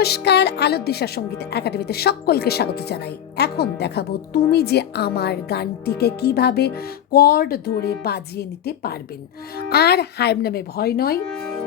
নমস্কার, আলোর দিশা সংগীত একাডেমিতে সকলকে স্বাগত জানাই। এখন দেখাবো তুমি যে আমার গানটিকে কীভাবে কর্ড ধরে বাজিয়ে নিতে পারবেন। আর হারমোনিয়ামে ভয় নয়।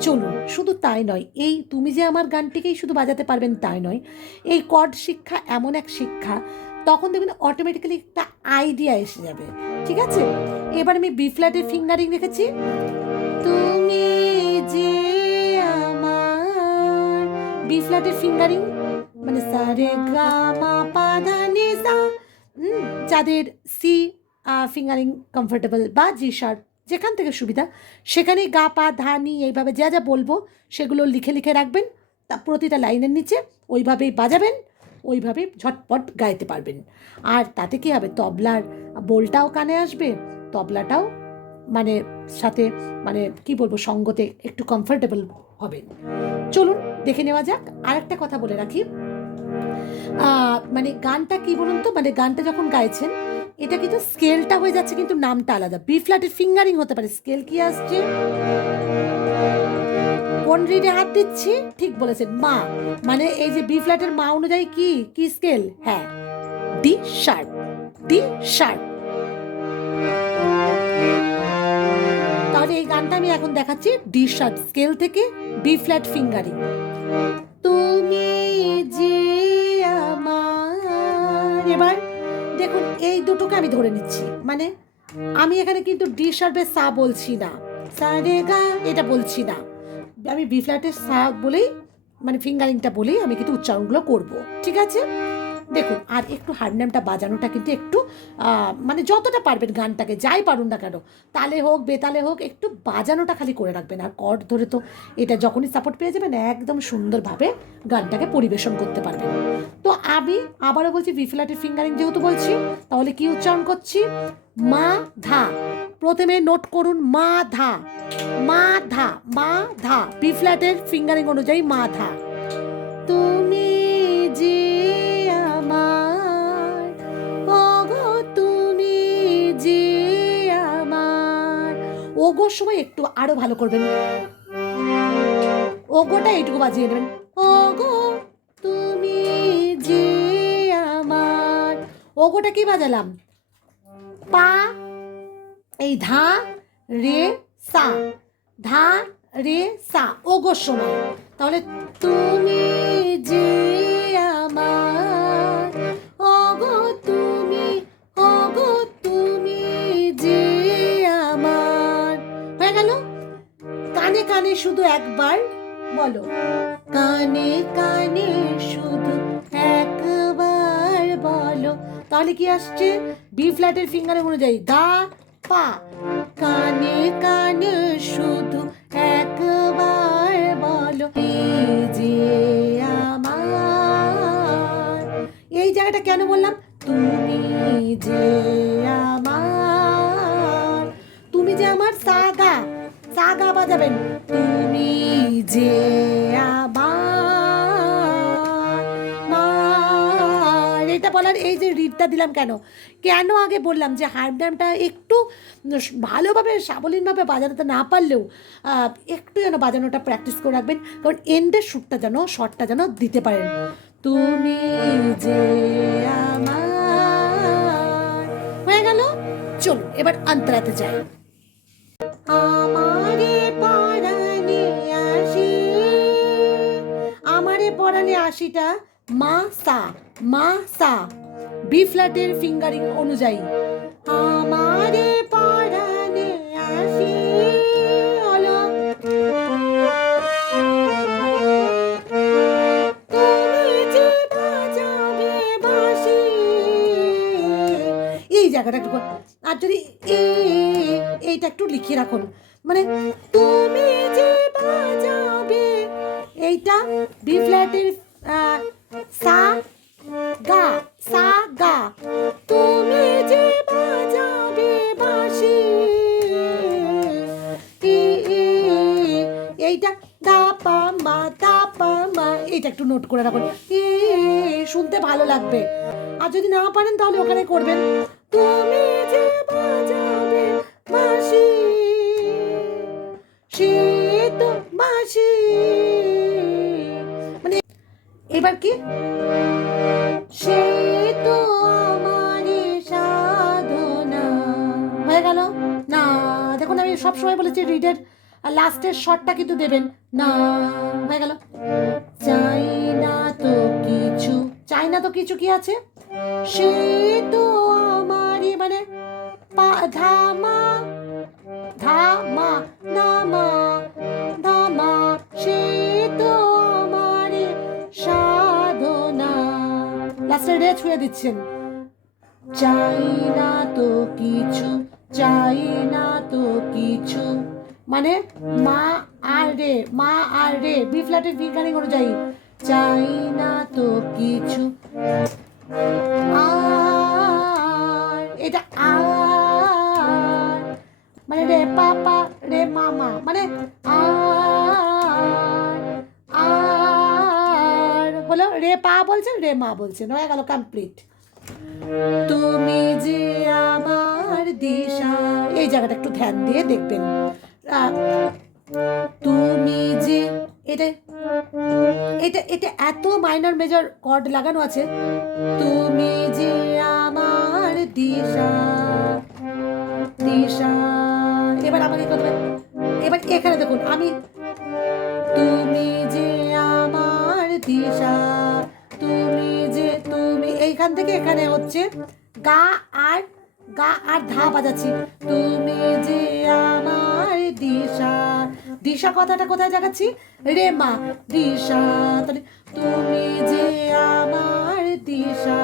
চলুন, শুধু তাই নয়, এই তুমি যে আমার গানটিকেই শুধু বাজাতে পারবেন তাই নয়। এই কর্ড শিক্ষা এমন এক শিক্ষা, তখন দেখবেন অটোমেটিক্যালি একটা আইডিয়া এসে যাবে। ঠিক আছে? এবার আমি বি ফ্ল্যাটের ফিঙ্গারিং রেখেছি। তুমি বি ফ্ল্যাটের ফিঙ্গারিং মানে সারে গা মা পা নি সা যাদের সি ফিঙ্গারিং কমফোর্টেবল বা জি শার্প যেখান থেকে সুবিধা, সেখানে গা, পা, ধা, নি, এইভাবে যা যা বলব, সেগুলো লিখে লিখে রাখবেন। তা প্রতিটা লাইনের নিচে ওইভাবেই বাজাবেন, ওইভাবেই ঝটপট গাইতে পারবেন। আর তাতে কি হবে? তবলার বোলটাও কানে আসবে, তবলাটাও মানে সাথে মানে কি বলব, সঙ্গতে একটু কমফোর্টেবল হবেন চলুন, দেখে নেওয়া যাক। আর একটা কথা বলে রাখি। মানে গানটা কি বলুন তো? মানে গানটা যখন গাইছেন, এটা কিন্তু স্কেলটা হয়ে যাচ্ছে, কিন্তু নামটা আলাদা। বি ফ্ল্যাটের ফিঙ্গারিং হতে পারে। স্কেল কি আসছে? কোন রিডে হাত দিচ্ছি? ঠিক বলেছেন, মা। মানে এই যে বি ফ্ল্যাটের মা অনুযায়ী কি? কি স্কেল হ্যাঁ ডি শার্প ডি শার্প গানটা আমি এখন দেখাচ্ছি ডি শার্প স্কেল থেকে বি ফ্ল্যাট ফিঙ্গারিং তুমি যে আমার এবার দেখুন, এই দুটোকে আমি ধরে নিচ্ছি। মানে আমি এখানে কিন্তু ডি শার্পে সা বলছি না। সা রে গা, এটা বলছি না। আমি বি ফ্ল্যাটের সা বলেই মানে ফিঙ্গারিংটা বলেই আমি কিন্তু উচ্চারণগুলো করব। ঠিক আছে? দেখুন, আর একটু হারমোনিয়ামটা বাজানোটা কিন্তু একটু মানে যতটা পারবেন গানটাকে, যাই পারুন না কেন, তালে হোক, বেতালে হোক, একটু বাজানোটা খালি করে রাখবেন। আর কর্ড ধরে তো এটা যখনই সাপোর্ট পেয়ে যাবেন, একদম সুন্দরভাবে গানটাকে পরিবেশন করতে পারবেন। তো আমি আবারও বলছি বিফ্ল্যাটের ফিঙ্গারিং যেহেতু বলছি, তাহলে কি উচ্চারণ করছি? মা ধা, প্রথমে নোট করুন, মা ধা মা ধা মা ধা বি ফ্ল্যাটের ফিঙ্গারিং অনুযায়ী মা ধা। তুমি যে ওগোর সময় একটু আরও ভালো করবেন। ওগোটা এইটুকু বাজিয়ে নেবেন। ওগো তুমি যে আমার। ওগোটা কি বাজালাম? পা, এই ধা, রে, সা। ধা, রে, সা। ওগোর সময়। তাহলে তুমি যে একবার বলো। কানে কানে শুধু একবার বলো। তাহলে কি আসছে? বি ফ্ল্যাটের ফিঙ্গারের অনুযায়ী। দা, পা। কানে কানে শুধু একবার বলো। যে আমার। এই জায়গাটা কেন বললাম? তুমি যে আমার। তুমি যে আমার সাগা। সাগা বাজাবেন। তুমি যে মার, এটা বলার এই যে রিডটা দিলাম কেন? কেন আগে বললাম যে হারমোনিয়ামটা একটু ভালোভাবে সাবলীনভাবে বাজাতে না পারলেও একটু যেন বাজানোটা প্র্যাকটিস করে রাখবেন, কারণ এন্ডের সুরটা যেন শর্টটা যেন দিতে পারেন। তুমি যে আমার। হয়ে গেল? চলুন, এবার আন্তরাতে যাই। আমারে আশিটা মা সা মা সা। বি ফ্ল্যাটের ফিঙ্গারিং অনুযায়ী। আমারে পরাণে আসি এই জায়গাটা একটু আর যদি এইটা একটু লিখিয়ে রাখুন। মানে তুমি যে বাজাবে, এইটা বি ফ্ল্যাটের সা, গা সা, গা। তুমি যে বাজাবে বাঁশি এইটা দা, পা, মা, দা, পা, মা, এইটা একটু নোট করে রাখুন। শুনতে ভালো লাগবে। আর যদি না পারেন তাহলে ওখানে করবেন। তুমি যে বাজাবে বাঁশি সে তো বাঁশি। এবার কি? সে তো হয়ে গেল? না, দেখুন, আমি সবসময় বলেছি রিডের লাস্টের শটটা কিন্তু দেবেন। না, হয়ে গেল? চাই না তো কিছু। চাই না তো কিছু কি আছে? সে তো আমারই মানে পা রে ছুঁয়ে দিচ্ছেন। চাই না তো কিছু, চাই না তো কিছু। মানে মা আর রে, মা আর রে বি ফ্ল্যাটের ফিগারিং অনুযায়ী। চাই না তো কিছু। এটা আর। মানে রে পাপা, রে মামা মানে আর রে, পা বলছেন রে, মা বলছেন, হয়ে গেল কমপ্লিট তুমি যে আমার দিশা, এই জায়গাটা একটু ধ্যান দিয়ে দেখবেন। তুমি যে, এটা এটা এটা এত মাইনর মেজর কর্ড লাগানো আছে। তুমি যে আমার দিশা দিশা, এবার আমাকে হবে এবার এখানে দেখুন, আমি, তুমি যে আমার দিশা তুমি এইখান থেকে এখানে হচ্ছে গা আর গা আর ধা বাজাচ্ছি। তুমি যে আমার দিশা দিশা কথাটা কোথায় জাগাচ্ছি? রে মা, দিশা, তাহলে তুমি যে আমার দিশা।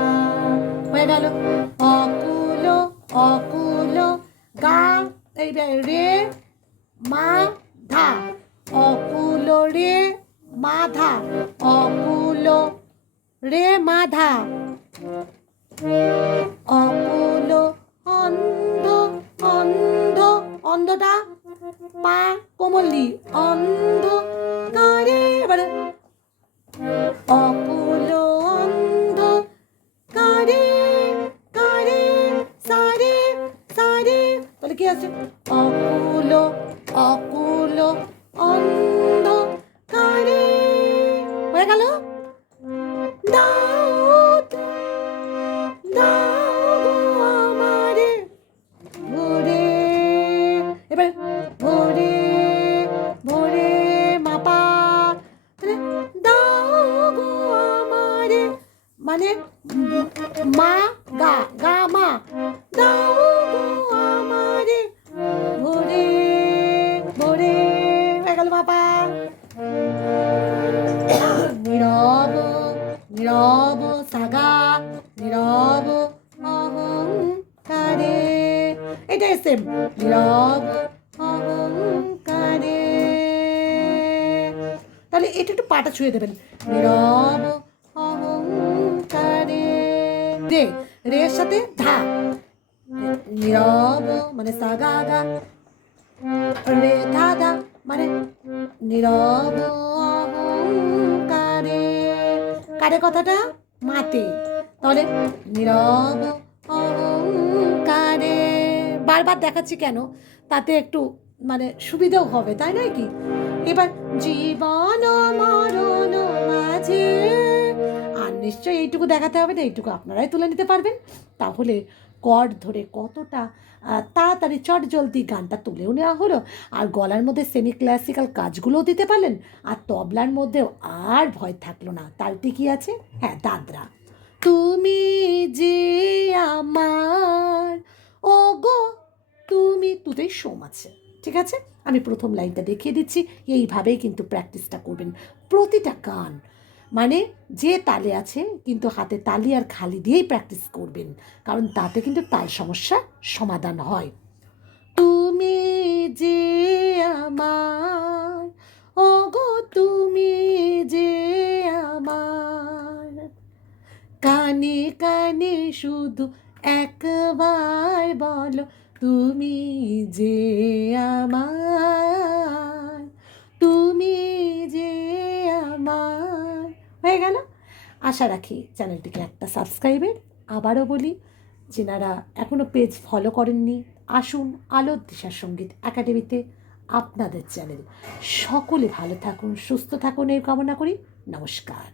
হয়ে গেল। অকুল অকুল, গা, এই রে, মা, ধা। অকুল রে মাধা অকুল রে মাধা অকুল অন্ধ অন্ধ, অন্ধটা? পা কোমলি অন্ধ কারে এবারে অকুল অন্ধ কারে কারে সারে সারে, তাহলে কি আছে? অকুল অকুল অন্ধ কারে হয়ে গেল? দাও। গা মা দাও গো আমারে, ভোরে মাপা নীরব নীরব সাগা, নীরব অহংকারে। এটাই সেম নীরব অহংকারে। তাহলে এটা একটু পাটা ছুঁয়ে দেবেন। নীরব অহংকারে। রে রের সাথে ধা। নীরব মানে সাগা গা রে ধা ধা মানে নীরব অহংকারে। কারে কথাটা? মাতে। তাহলে নীরব অহংকারে। বারবার দেখাচ্ছি কেন? তাতে একটু মানে সুবিধাও হবে, তাই নয় কি? এবার জীবন মরণ মাঝে নিশ্চয়ই এইটুকু দেখাতে হবে না, এইটুকু আপনারাই তুলে নিতে পারবেন। তাহলে কর্ড ধরে কতটা তাড়াতাড়ি চট জলদি গানটা তুলেও নেওয়া হলো, আর গলার মধ্যে সেমি ক্লাসিক্যাল কাজগুলোও দিতে পারলেন, আর তবলার মধ্যেও আর ভয় থাকল না। তালটি কি আছে? হ্যাঁ দাদরা। তুমি যে আমার ও গো তুমি তুতেই সোম আছে, ঠিক আছে? আমি প্রথম লাইনটা দেখিয়ে দিচ্ছি, এইভাবেই কিন্তু প্র্যাকটিসটা করবেন। প্রতিটা গান মানে যে তালে আছে, কিন্তু হাতে তালি আর খালি দিয়েই প্র্যাকটিস করবেন, কারণ তাতে কিন্তু তাল সমস্যা সমাধান হয়। তুমি যে আমার ও গো তুমি যে আমার, কানে কানে শুধু একবার বলো, তুমি যে আমার। হয়ে গেল। আশা রাখি চ্যানেলটিকে একটা সাবস্ক্রাইবের আবারও বলি, যেনারা এখনও পেজ ফলো করেননি, আসুন আলোর দিশা সংগীত একাডেমিতে আপনাদের চ্যানেল সকলে ভালো থাকুন, সুস্থ থাকুন, এই কামনা করি। নমস্কার।